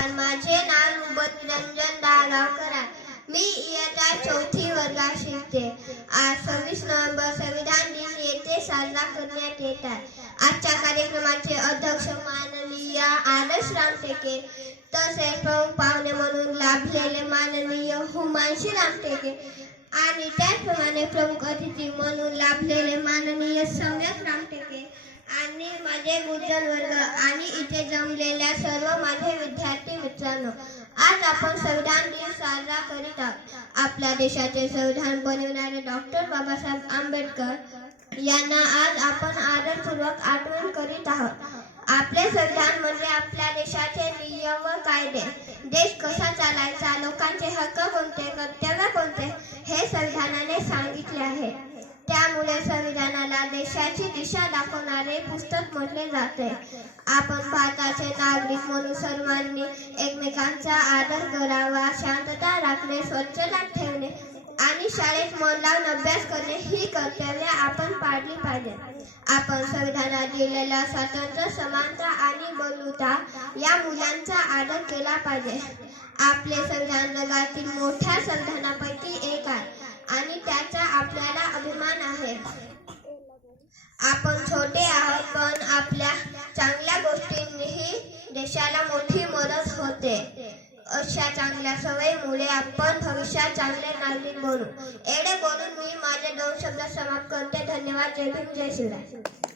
नमस्कार. माझे नाव रुबलरंजन दागावकर आहे. मी इयत्ता 4थी वर्गात शिकते. आज 26 नोव्हेंबर संविधान दिन येथे साजरा करण्यात येत आहे. आजच्या कार्यक्रमाचे अध्यक्ष माननीय आदर्श रामटेके, तसेच प्रमुख पाहुणे म्हणून लाभलेले माननीय हुमांशी रामटेके आणि त्याचप्रमाणे प्रमुख अतिथी म्हणून लाभलेले माननीय सम्यक रामटेके आणि माझे गुरुजन वर्ग आणि इथे जमलेल्या सर्व माझे विद्यार्थी मित्रांनो, आज आपण संविधान दिन साजरा करीत आहोत. आपल्या देशाचे संविधान बनविणारे डॉक्टर बाबासाहेब आंबेडकर यांना आज आपण आदरपूर्वक आठवण करीत आहोत. आपले संविधान म्हणजे आपल्या देशाचे नियम व कायदे, देश कसा चालायचा, लोकांचे हक्क कोणते, कर्तव्य कोणते हे संविधानाने सांगितले आहे. त्यामुळे संविधानाला देशाची दिशा दाखवणारे पुस्तक म्हटले जाते. आपण भारताचे नागरिक म्हणून सर्वांनी एकमेकांचा आदर करावा, शांतता राखणे, स्वच्छता ठेवणे आणि शाळेत मन लावून अभ्यास करणे ही कर्तव्ये आपण पाळली पाहिजे. आपण संविधानात दिलेल्या स्वातंत्र्य, समानता आणि बंधुता या मूल्यांचा आदर केला पाहिजे. आपले संविधान जगातील मोठ्या संविधानापैकी एक आहे आणि त्याचा आपल्याला अभिमान आहे. आपण छोटे आहोत, पण आपल्या चांगल्या गोष्टींनीही देशाला मोठी मदत होते. अशा चांगल्या सवयीमुळे आपण भविष्यात चांगले नागरिक बनू. एवढे बोलून मी माझे 2 शब्द समाप्त करते. धन्यवाद. जय भीम, जय शिवराय.